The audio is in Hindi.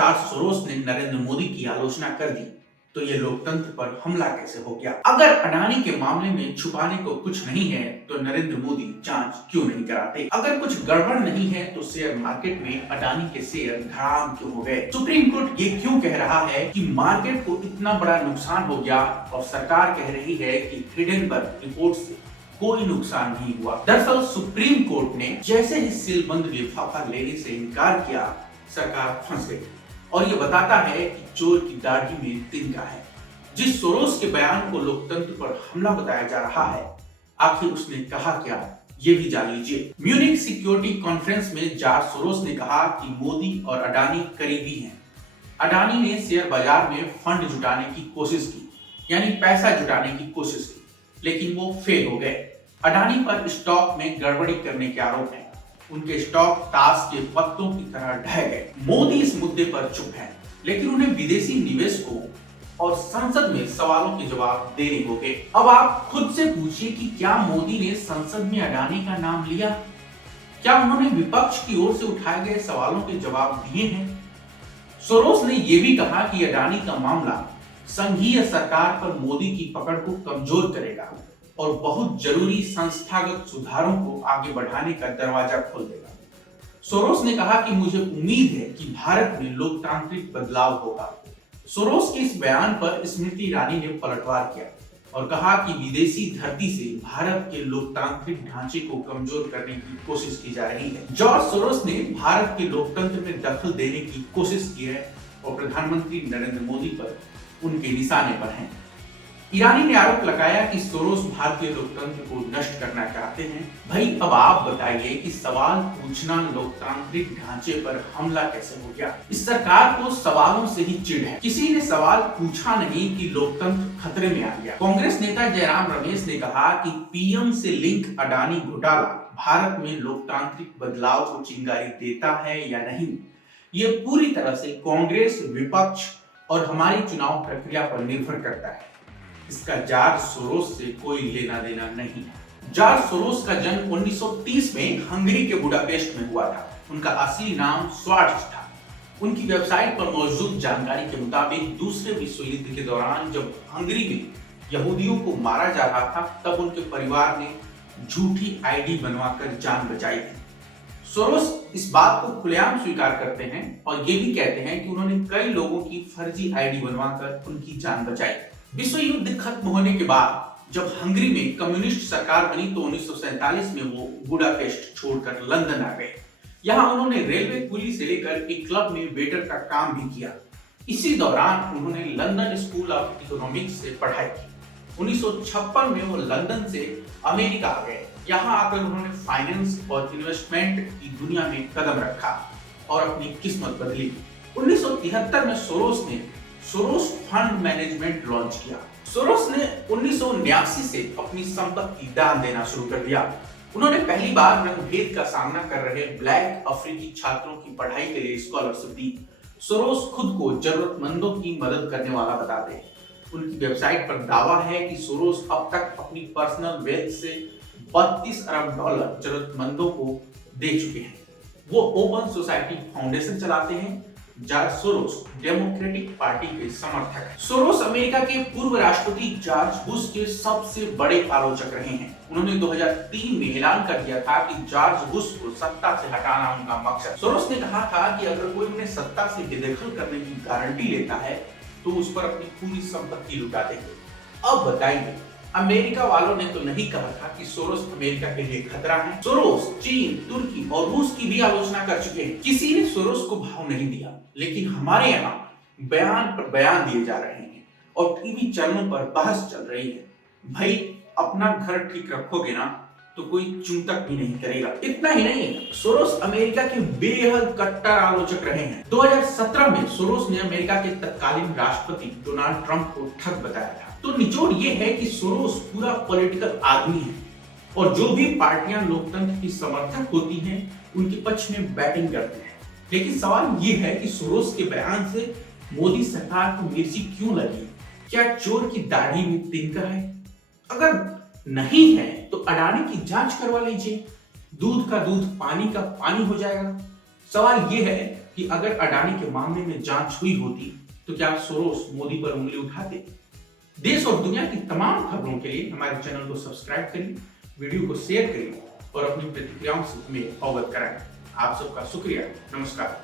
जॉर्ज सोरोस ने नरेंद्र मोदी की आलोचना कर दी तो ये लोकतंत्र पर हमला कैसे हो गया? अगर अडानी के मामले में छुपाने को कुछ नहीं है तो नरेंद्र मोदी जांच क्यों नहीं कराते? अगर कुछ गड़बड़ नहीं है तो शेयर मार्केट में अडानी के शेयर धड़ाम क्यों हो गए? सुप्रीम कोर्ट ये क्यों कह रहा है कि मार्केट को इतना बड़ा नुकसान हो गया और सरकार कह रही है कि हिडेनबर्ग रिपोर्ट से कोई नुकसान नहीं हुआ? दरअसल सुप्रीम कोर्ट ने जैसे ही सीलबंद लिफाफा लेने से इनकार किया, सरकार फंस गई और ये बताता है कि चोर की दाढ़ी में तिनका है। जिस सोरोस के बयान को लोकतंत्र पर हमला बताया जा रहा है, आखिर उसने कहा क्या, ये भी जान लीजिए। म्यूनिक सिक्योरिटी कॉन्फ्रेंस में जॉर्ज सोरोस ने कहा कि मोदी और अडानी करीबी हैं। अडानी ने शेयर बाजार में फंड जुटाने की कोशिश की, यानी पैसा जुटाने की कोशिश की, लेकिन वो फेल हो गए। अडानी पर स्टॉक में गड़बड़ी करने के आरोप हैं। उनके स्टॉक ताश के पत्तों की तरह ढह गए। मोदी इस मुद्दे पर चुप हैं, लेकिन उन्हें विदेशी निवेशकों और संसद में सवालों के जवाब देने होंगे। अब आप खुद से पूछिए कि क्या मोदी ने संसद में अडानी का नाम लिया? क्या उन्होंने विपक्ष की ओर से उठाए गए सवालों के जवाब दिए हैं? सोरोस ने यह भी कहा कि अडानी का मामला संघीय सरकार पर मोदी की पकड़ को कमजोर करेगा और बहुत जरूरी संस्थागत सुधारों को आगे बढ़ाने का दरवाजा खोल देगा। सोरोस ने कहा कि मुझे उम्मीद है कि भारत में लोकतांत्रिक बदलाव होगा। सोरोस के इस बयान पर स्मृति ईरानी ने पलटवार किया और कहा कि विदेशी धरती से भारत के लोकतांत्रिक ढांचे को कमजोर करने की कोशिश की जा रही है। जॉर्ज सोरोस ने भारत के लोकतंत्र में दखल देने की कोशिश की है और प्रधानमंत्री नरेंद्र मोदी पर उनके निशाने पर हैं। ईरानी ने आरोप लगाया कि सोरोस भारतीय लोकतंत्र को नष्ट करना चाहते हैं। भाई अब आप बताइए कि सवाल पूछना लोकतांत्रिक ढांचे पर हमला कैसे हो गया? इस सरकार को सवालों से ही चिढ़ है। किसी ने सवाल पूछा नहीं कि लोकतंत्र खतरे में आ गया। कांग्रेस नेता जयराम रमेश ने कहा कि पीएम से लिंक अडानी घोटाला भारत में लोकतांत्रिक बदलाव को चिंगारी देता है या नहीं, ये पूरी तरह से कांग्रेस, विपक्ष और हमारी चुनाव प्रक्रिया पर निर्भर करता है। इसका जॉर्ज सोरोस से कोई लेना देना नहीं है। जॉर्ज सोरोस का जन्म 1930 में हंगरी के बुडापेस्ट में हुआ था। उनका असली नाम स्वार्ट्ज था। उनकी वेबसाइट पर मौजूद जानकारी के मुताबिक दूसरे विश्व युद्ध के दौरान जब हंगरी में यहूदियों को मारा जा रहा था, तब उनके परिवार ने झूठी आईडी बनवाकर जान बचाई थी। सोरोस इस बात को खुलेआम स्वीकार करते हैं और ये भी कहते हैं कि उन्होंने कई लोगों की फर्जी आईडी बनवाकर उनकी जान बचाई। विश्व युद्ध खत्म होने के बाद जब हंगरी में कम्युनिस्ट सरकार बनी तो 1947 में वो बुडापेस्ट छोड़कर लंदन आ गए। यहाँ उन्होंने रेलवे कुली से लेकर एक क्लब में वेटर का काम भी किया। इसी दौरान उन्होंने लंदन स्कूल ऑफ इकोनॉमिक्स से पढ़ाई की। 1956 में वो लंदन से अमेरिका आ गए। यहाँ आकर उन्होंने फाइनेंस और इन्वेस्टमेंट की दुनिया में कदम रखा और अपनी किस्मत बदली। 1973 में सोरोस ने सोरोस फंड मैनेजमेंट लॉन्च किया। सोरोस ने 1979 से अपनी संपत्ति दान देना शुरू कर दिया। उन्होंने पहली बार रंगभेद का सामना कर रहे ब्लैक अफ्रीकी छात्रों की पढ़ाई के लिए स्कॉलरशिप दी। सोरोस खुद को जरूरतमंदों की मदद करने वाला बताते हैं। उनकी वेबसाइट पर दावा है कि सोरोस अब तक अपनी पर्सनल वेल्थ से 32 अरब डॉलर जरूरतमंदों को दे चुके हैं। वो ओपन सोसाइटी फाउंडेशन चलाते हैं। जॉर्ज सोरोस डेमोक्रेटिक पार्टी के समर्थक हैं। सोरोस अमेरिका के पूर्व राष्ट्रपति जॉर्ज बुश के सबसे बड़े आलोचक रहे हैं। उन्होंने 2003 में ऐलान कर दिया था कि जॉर्ज बुश को सत्ता से हटाना उनका मकसद। सोरोस ने कहा था कि अगर कोई उन्हें सत्ता से बेदखल करने की गारंटी लेता है तो उस पर अपनी पूरी संपत्ति लुटा देंगे। अब बताइए, अमेरिका वालों ने तो नहीं कहा था कि सोरोस अमेरिका के लिए खतरा है। सोरोस चीन, तुर्की और रूस की भी आलोचना कर चुके हैं। किसी ने सोरोस को भाव नहीं दिया, लेकिन हमारे यहाँ बयान पर बयान दिए जा रहे हैं और टीवी चैनलों पर बहस चल रही है। भाई अपना घर ठीक रखोगे ना तो कोई चिंतक भी नहीं करेगा। इतना ही नहीं, सोरोस अमेरिका के बेहद कट्टर आलोचक रहे हैं। 2017 में सोरोस ने अमेरिका के तत्कालीन राष्ट्रपति डोनाल्ड ट्रंप को ठग बताया था। तो निचोड़ ये है कि सोरोस पूरा पॉलिटिकल आदमी है और जो भी पार्टियां लोकतंत्र की समर्थक होती हैं उनके पक्ष में बैटिंग करते हैं। लेकिन सवाल ये है कि सोरोस के बयान से मोदी सरकार को मिर्ची क्यों लगी? क्या चोर की दाढ़ी में तिनका है? अगर नहीं है तो अडानी की जांच करवा लीजिए। दूध का दूध, पानी का पानी हो जाएगा। सवाल यह है कि अगर अडानी के मामले में जांच हुई होती तो क्या सोरोस मोदी पर उंगली उठाते? देश और दुनिया की तमाम खबरों के लिए हमारे चैनल को सब्सक्राइब करिए, वीडियो को शेयर करिए और अपनी प्रतिक्रियाओं से हमें अवगत कराएं। आप सबका शुक्रिया। नमस्कार।